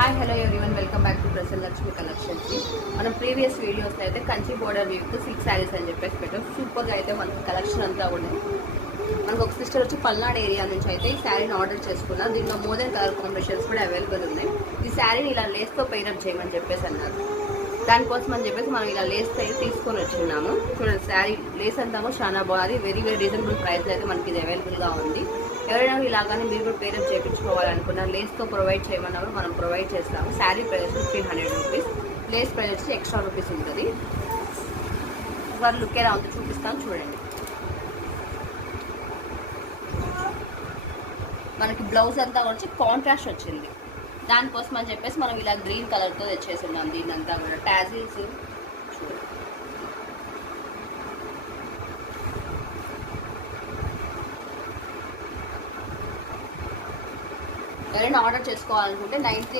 Hi hello everyone, welcome back to Prasanna Lakshmi collections. మనం previous వీడియోస్లో అయితే కంచి బోర్డర్ వీవ్తో సిల్క్ శారీస్ అని చెప్పేసి పెట్టాం. సూపర్గా అయితే మనకి కలెక్షన్ అంతా కూడా మనకు ఒక సిస్టర్ వచ్చి పల్నాడు ఏరియా నుంచి అయితే ఈ శారీని ఆర్డర్ చేసుకున్నారు. దీంట్లో మోడర్న్ కలర్ కాంబినేషన్స్ కూడా అవైలబుల్ ఉన్నాయి. ఈ శారీని ఇలా లేస్తో పెయిరప్ చేయమని చెప్పేసి అన్నారు. దానికోసం అని చెప్పేసి మనం ఇలా లేస్ అయితే తీసుకొని వచ్చిన్నాము. చూడండి, శారీ లేస్ అంతా కూడా చాలా బాగుంది. వెరీ రీజనబుల్ ప్రైస్లో అయితే మనకి ఇది అవైలబుల్గా ఉంది. ఎవరైనా ఇలాగానే మీరు కూడా పేరెంట్ చేయించుకోవాలనుకున్నా లేస్తో ప్రొవైడ్ చేయమన్నా కూడా మనం ప్రొవైడ్ చేస్తాము. Sari price 300 rupees, lace price extra rupees ఉంటుంది. వారు లుక్ ఎలా ఉందో చూపిస్తాను చూడండి. మనకి బ్లౌజ్ అంతా వచ్చి కాంట్రాస్ట్ వచ్చింది. దానికోసం అని చెప్పేసి మనం ఇలా గ్రీన్ కలర్తో తెచ్చేసి ఉన్నాం. దీని అంతా కూడా టాజిల్స్ చూడండి. ఎవరైనా ఆర్డర్ చేసుకోవాలనుకుంటే 93